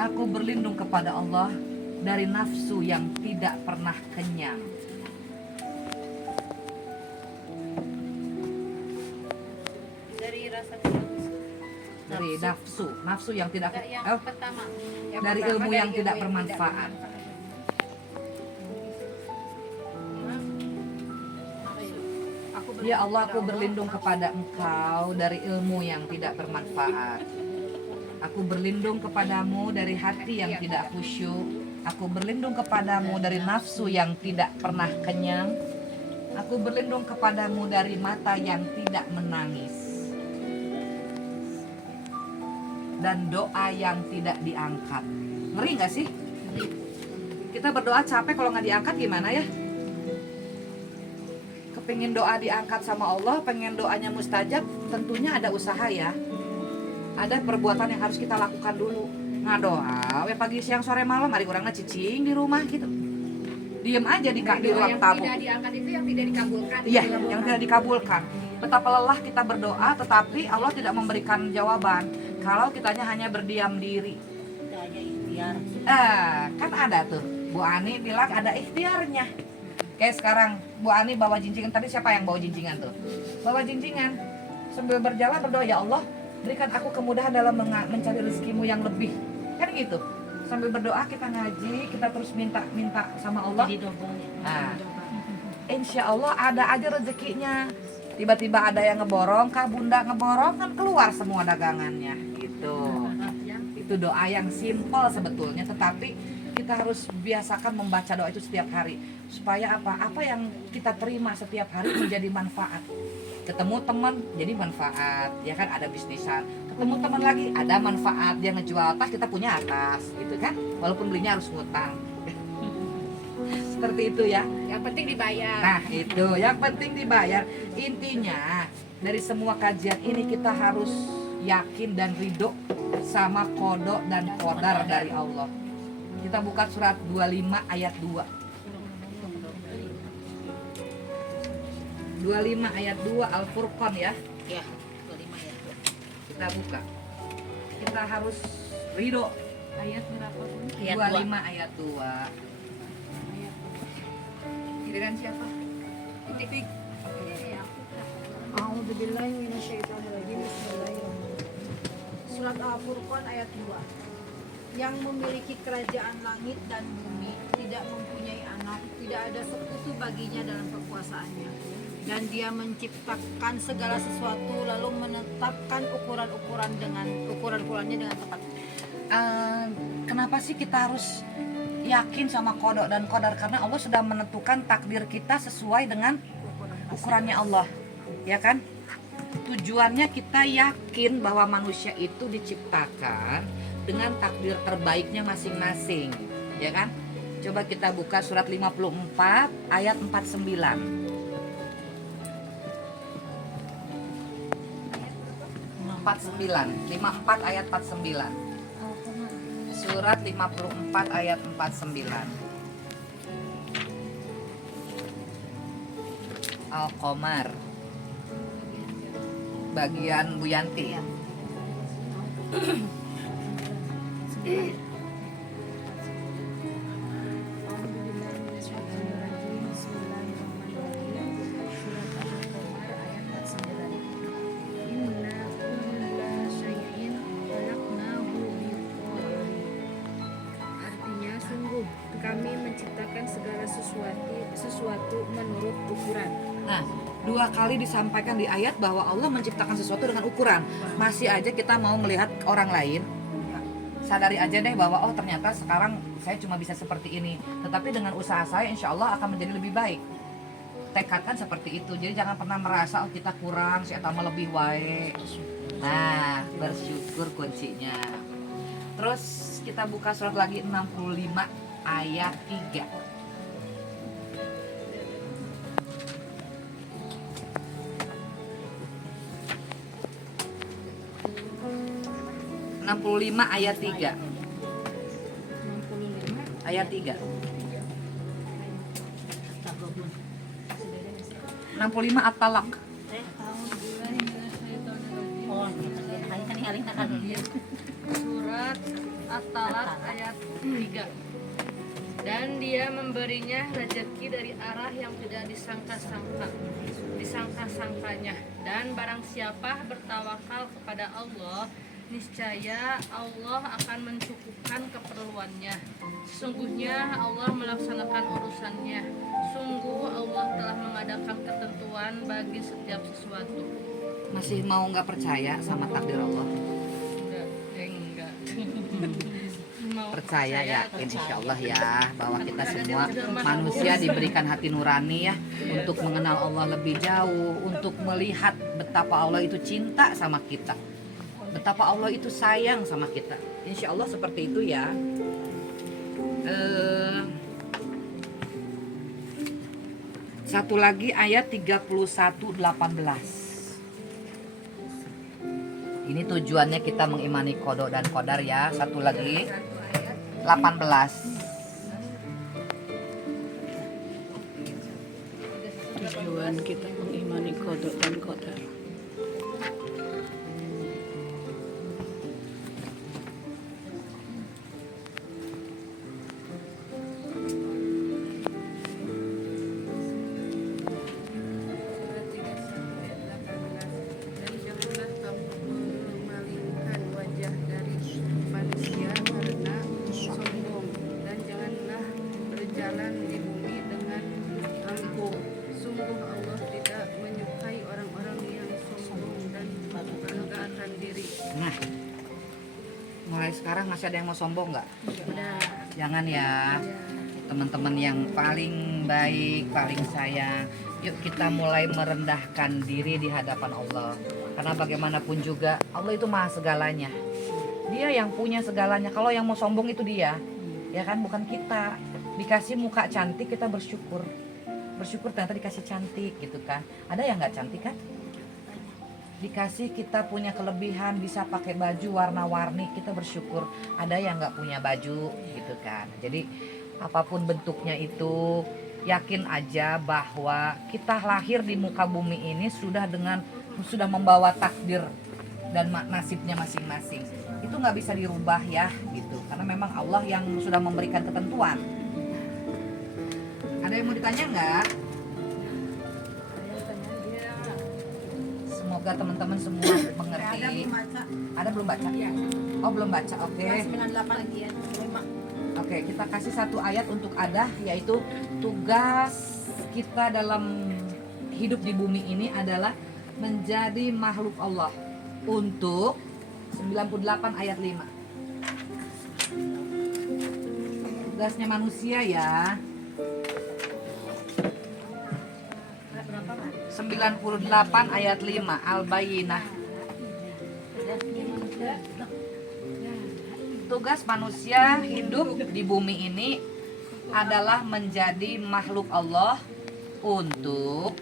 Aku berlindung kepada Allah dari nafsu yang tidak pernah kenyang. Dari rasa tidak Dari nafsu yang tidak yang pertama. dari ilmu yang tidak bermanfaat. Ya Allah, aku berlindung kepada Engkau dari ilmu yang tidak bermanfaat. Aku berlindung kepadamu dari hati yang tidak khusyuk. Aku berlindung kepadamu dari nafsu yang tidak pernah kenyang. Aku berlindung kepadamu dari mata yang tidak menangis. Dan doa yang tidak diangkat. Ngeri gak sih? Kita berdoa capek, kalau nggak diangkat gimana ya? Kepingin doa diangkat sama Allah, pengen doanya mustajab, tentunya ada usaha ya. Ada perbuatan yang harus kita lakukan dulu. Ngadoa, pagi, siang, sore, malam, hari kurangnya cicing di rumah gitu. Diem aja di ruang tamu. Yang tidak diangkat itu yang tidak dikabulkan. Iya, yang tidak dikabulkan. Betapa lelah kita berdoa, tetapi Allah tidak memberikan jawaban. Kalau kitanya hanya berdiam diri. Kan ada tuh, Bu Ani bilang ada ikhtiarnya. Kayak sekarang Bu Ani bawa jinjingan, tadi siapa yang bawa jinjingan tuh? Bawa jinjingan sambil berjalan berdoa, ya Allah berikan aku kemudahan dalam mencari rezekimu yang lebih. Kan gitu. Sambil berdoa kita ngaji, kita terus minta sama Allah. Nah, insya Allah ada aja rezekinya. Tiba-tiba ada yang ngeborong, kah bunda ngeborong, kan keluar semua dagangannya gitu. Itu doa yang simpel sebetulnya, tetapi kita harus biasakan membaca doa itu setiap hari supaya apa yang kita terima setiap hari menjadi manfaat. Ketemu teman jadi manfaat, ya kan, ada bisnisan. Ketemu teman lagi ada manfaat, dia ngejual tas, kita punya tas gitu kan, walaupun belinya harus ngutang. Seperti itu ya. Yang penting dibayar. Nah itu yang penting dibayar. Intinya dari semua kajian ini kita harus yakin dan ridho sama qada dan qadar dari Allah. Kita buka surat 25 ayat 2. 25 ayat 2 Al-Furqan ya. Ya, 25 ya. Kita buka. Kita harus ridho. Ayat berapa pun? 25 ayat 2. Giliran siapa? Titik. A'udzubillahi minasyaitonirrajim. Bismillahirrahmanirrahim. Surat Al-Furqan ayat 2. Yang memiliki kerajaan langit dan bumi, tidak mempunyai anak, tidak ada sekutu baginya dalam kekuasaannya. Dan dia menciptakan segala sesuatu lalu menetapkan ukuran-ukurannya dengan tepat. Kenapa sih kita harus yakin sama qada dan qadar? Karena Allah sudah menentukan takdir kita sesuai dengan ukurannya Allah, ya kan? Tujuannya kita yakin bahwa manusia itu diciptakan dengan takdir terbaiknya masing-masing, ya kan? Coba kita buka surat 54 ayat 49. 54 ayat 49. Surat 54 ayat 49. Al-Qamar. Bagian Bu Yanti. Artinya sungguh kami menciptakan segala sesuatu menurut ukuran. Nah, 2 kali disampaikan di ayat bahwa Allah menciptakan sesuatu dengan ukuran. Masih aja kita mau melihat orang lain, sadari aja deh bahwa oh ternyata sekarang saya cuma bisa seperti ini, tetapi dengan usaha saya insya Allah akan menjadi lebih baik. Tekadkan seperti itu. Jadi jangan pernah merasa oh kita kurang, si eta mah lebih wae. Nah, bersyukur kuncinya. Terus kita buka surat lagi 65 ayat 3. 65 ayat 3. Ayat 3. 65 At-Talaq. Surat At-Talaq ayat 3. Dan dia memberinya rezeki dari arah yang tidak disangka-sangkanya. Dan barang siapa bertawakal kepada Allah, niscaya Allah akan mencukupkan keperluannya. Sesungguhnya Allah melaksanakan urusannya. Sungguh Allah telah mengadakan ketentuan bagi setiap sesuatu. Masih mau nggak percaya sama takdir Allah? Enggak. Mau Percaya, yakin insya Allah ya, bahwa kita semua manusia diberikan hati nurani ya, untuk mengenal Allah lebih jauh, untuk melihat betapa Allah itu cinta sama kita, betapa Allah itu sayang sama kita. Insya Allah seperti itu ya. Satu lagi ayat 31:18. Ini tujuannya kita mengimani qada dan qadar ya. Satu lagi 18. Tujuan kita mengimani qada dan qadar. Surat 31 ayat 18. Dan janganlah kamu memalingkan wajah dari manusia karena sombong, dan janganlah berjalan di bumi dengan angkuh. Sungguh Allah tidak menyukai orang-orang yang sombong dan membanggakan diri. Nah, mulai sekarang masih ada yang mau sombong nggak? Jangan ya, teman-teman yang paling baik, paling sayang. Yuk kita mulai merendahkan diri di hadapan Allah. Karena bagaimanapun juga Allah itu maha segalanya. Dia yang punya segalanya. Kalau yang mau sombong itu dia, ya kan, bukan kita. Dikasih muka cantik kita bersyukur. Bersyukur ternyata dikasih cantik gitu kan. Ada yang nggak cantik kan? Dikasih kita punya kelebihan, bisa pakai baju warna-warni, kita bersyukur. Ada yang nggak punya baju gitu kan. Jadi apapun bentuknya itu, yakin aja bahwa kita lahir di muka bumi ini sudah membawa takdir dan nasibnya masing-masing. Itu nggak bisa dirubah ya gitu, karena memang Allah yang sudah memberikan ketentuan. Ada yang mau ditanya nggak? Semoga teman-teman semua mengerti. Ada belum baca? Oh belum baca, oke. 98 lagi ya. 5. Oke, kita kasih satu ayat untuk Adah, yaitu tugas kita dalam hidup di bumi ini adalah menjadi makhluk Allah untuk 98 ayat 5. Tugasnya manusia ya. 98 ayat 5 Al-Bayyinah. Tugas manusia hidup di bumi ini adalah menjadi makhluk Allah untuk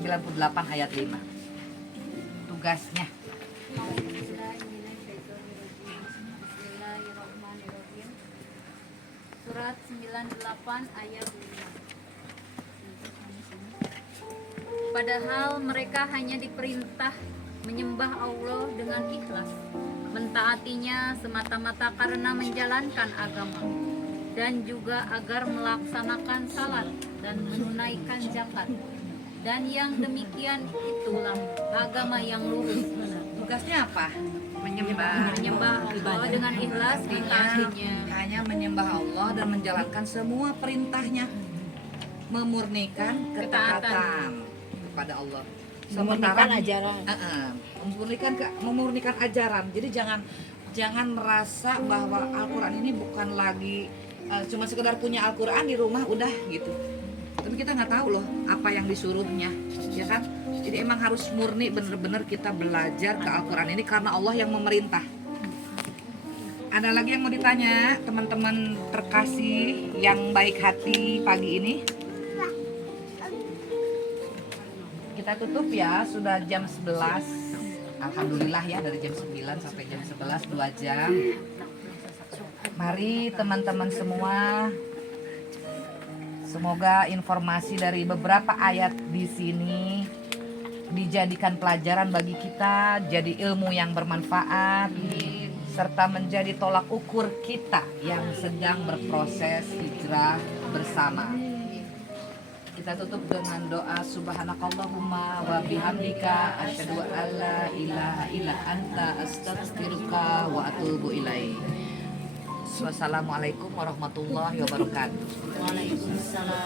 98 ayat 5. Tugasnya. Bismillahirrahmanirrahim. Surat 98 ayat 5. Padahal mereka hanya diperintah menyembah Allah dengan ikhlas, mentaatinya semata-mata karena menjalankan agama, dan juga agar melaksanakan salat dan menunaikan zakat. Dan yang demikian itulah agama yang lurus. Tugasnya apa? Menyembah Allah dengan ikhlas, mentaatinya. hanya menyembah Allah dan menjalankan semua perintahnya, memurnikan ketaatan kepada Allah. Memurnikan ajaran. Memurnikan ajaran. Jadi jangan merasa bahwa Al-Quran ini bukan lagi cuma sekedar punya Al-Quran di rumah udah gitu. Tapi kita nggak tahu loh apa yang disuruhnya, ya kan? Jadi emang harus murni bener-bener kita belajar ke Al-Quran ini karena Allah yang memerintah. Ada lagi yang mau ditanya teman-teman terkasih yang baik hati pagi ini? Kita tutup ya, sudah jam 11. Alhamdulillah ya, dari jam 9 sampai jam 11 2 jam. Mari teman-teman semua, semoga informasi dari beberapa ayat di sini dijadikan pelajaran bagi kita, jadi ilmu yang bermanfaat, serta menjadi tolak ukur kita yang sedang berproses hijrah bersama. Kita tutup dengan doa subhanakallahumma wa bihamdika asyhadu an la ilaha illa anta astaghfiruka wa atubu ilaik. Wassalamualaikum warahmatullahi wabarakatuh. Waalaikumsalam.